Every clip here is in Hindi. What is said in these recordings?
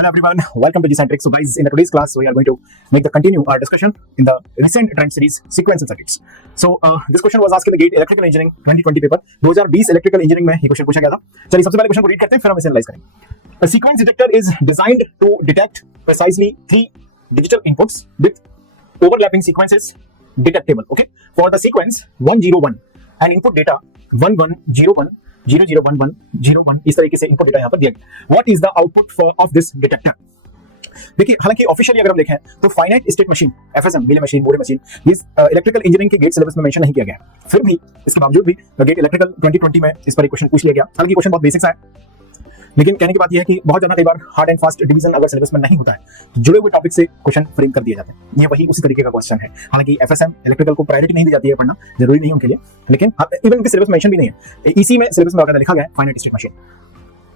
Hello everyone, welcome to Gcentric. So guys, in today's class we are going to make the continue our discussion in the recent trend series sequence and circuits. So this question was asked in the GATE Electrical Engineering 2020 paper 2020 electrical engineering में ये क्वेश्चन पूछा गया था. चलिए सबसे पहले क्वेश्चन को रीड करते हैं, फिर हम इसे एनालाइज करेंगे. A sequence detector is designed to detect precisely 3 digital inputs with overlapping sequences detectable. Okay, for the sequence 101 and input data 1101 0011 01 इस तरीके से इनपुट डेटा यहाँ पर दिया गया. What is the output of this detector? देखिए, हालांकि ऑफिशियली अगर हम देखें तो finite state machine, FSM, Mealy machine, Moore machine, ये इलेक्ट्रिकल इंजीनियरिंग के गेट सिलेबस में मेंशन नहीं किया गया. फिर भी इसके बावजूद भी गेट इलेक्ट्रिकल 2020 में इस पर एक क्वेश्चन पूछ लिया गया. हालांकि क्वेश्चन बहुत बेसिक सा है, लेकिन कहने की बात यह है कि बहुत ज्यादा कई बार हार्ड एंड फास्ट डिवीजन अगर सिलेबस में नहीं होता है तो जुड़े हुए टॉपिक से क्वेश्चन फ्रेम कर दिए जाते हैं. ये वही उसी तरीके का क्वेश्चन है. हालांकि एफएसएम इलेक्ट्रिकल को प्रायोरिटी नहीं दी जाती है पढ़ना, जरूरी नहीं उनके लिए, लेकिन इवन उनके सिलेबस मेंशन भी नहीं है. इसी में सिलेबस में लिखा गया है फाइनाइट स्टेट मशीन.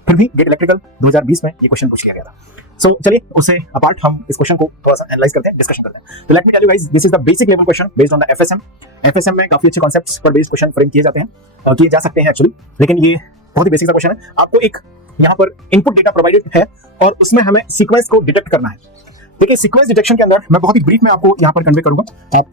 फिर भी गेट इलेक्ट्रिकल 2020 में ये क्वेश्चन पूछ लिया गया था. सो चलिए उससे अपार्ट हम इस क्वेश्चन को थोड़ा सा एनालाइज करते हैं, डिस्कशन करते हैं. तो let me tell you guys, this is the basic level question based on the FSM. FSM में काफी अच्छे कॉन्सेप्ट्स पर बेस्ड क्वेश्चन फ्रेम किए जाते हैं, किए जा सकते हैं एक्चुअली, लेकिन ये बहुत ही बेसिक सा क्वेश्चन है. आपको एक यहाँ पर इनपुट डेटा प्रोवाइडेड है और उसमें हमें सीक्वेंस को डिटेक्ट करना है. देखिए, सीक्वेंस डिटेक्शन के अंदर मैं बहुत ही ब्रीफ में आपको यहाँ पर कन्वे करूंगा. आप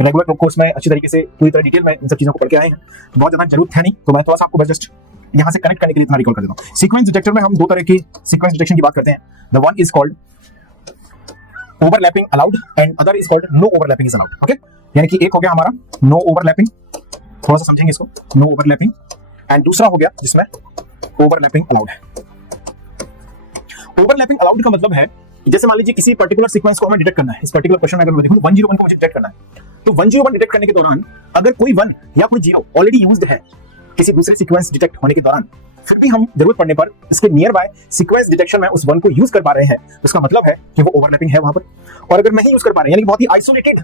रेगुलर कोर्स में अच्छी तरीके से पूरी तरह डिटेल में इन सब चीजों को पढ़ के आए हैं, बहुत ज्यादा जरूरत है नहीं, तो मैं थोड़ा सा आपको बस जस्ट यहाँ से कनेक्ट करने के लिए इतना रिकॉल कर देता हूँ. सीक्वेंस डिटेक्टर में हम दो तरह की सीक्वेंस डिटेक्शन की बात करते हैं. The one is called overlapping allowed and other is called no overlapping is allowed. Okay, यानी कि एक हो गया हमारा नो ओवरलैपिंग, थोड़ा सा समझेंगे इसको, नो ओवरलैपिंग, एंड दूसरा हो गया जिसमें ओवरलैपिंग अलाउड है. ओवरलैपिंग अलाउड का मतलब है, जैसे मान लीजिए किसी पर्टिकुलर सीक्वेंस को हमें डिटेक्ट करना है. इस पर्टिकुलर क्वेश्चन में अगर मैं देखूं 101 को मुझे डिटेक्ट करना है, तो 101 डिटेक्ट करने के दौरान अगर कोई 1 या कोई 0 ऑलरेडी यूज्ड है किसी दूसरे सीक्वेंस डिटेक्ट होने के दौरान, फिर भी हम जरूरत पड़ने पर इसके नियर बाय सीक्वेंस डिटेक्शन में उस 1 को यूज कर पा रहे हैं, उसका मतलब है कि वो ओवरलैपिंग है वहां पर. और अगर नहीं यूज कर पा रहे हैं, यानी कि बहुत ही आइसोलेटेड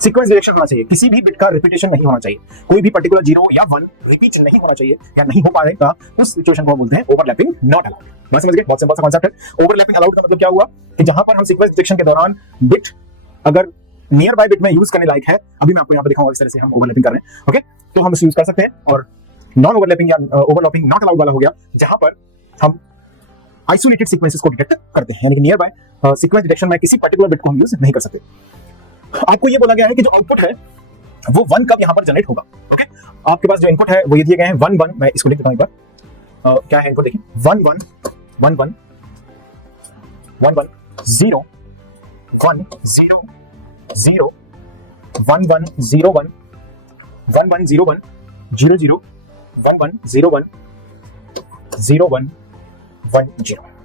सीक्वेंस डिटेक्शन होना चाहिए, किसी भी बिट का रिपीटेशन नहीं होना चाहिए, कोई भी पर्टिकुलर 0 या 1 रिपीट नहीं होना चाहिए या नहीं हो पाएगा, उस सिचुएशन को हम बोलते हैं ओवरलैपिंग नॉट अलाउड. बात समझ गए? बहुत सिंपल सा कांसेप्ट है. ओवरलैपिंग अलाउड का मतलब क्या हुआ कि जहां पर हम सीक्वेंस डिटेक्शन के दौरान बिट अगर नियर बाय बिट में यूज करने लायक है, अभी मैं आपको यहां पर दिखाऊंगा इस तरह से हम ओवरलैपिंग कर रहे हैं. ओके, तो हम इसे यूज कर सकते हैं. और नॉन ओवरलैपिंग या ओवरलैपिंग नॉट अलाउड वाला हो गया जहां पर हम आइसोलेटेड सीक्वेंसेस को डिटेक्ट करते हैं, यानी कि नियर बाय सीक्वेंस डिटेक्शन में किसी पर्टिकुलर बिट को हम यूज नहीं कर सकते. आपको ये बोला गया है कि जो आउटपुट है वो 1 कब यहां पर जनरेट होगा. ओके, आपके पास जो इनपुट है वो ये दिए गए हैं 1 1. मैं इसको लिख देता हूं एक बार. क्या है इनपुट, देखिए 1 1 1 1 1 1 0 1 0 0 1 1 0 1 1 1 0 1 0 0 1 1 0 1 0 1 1 0.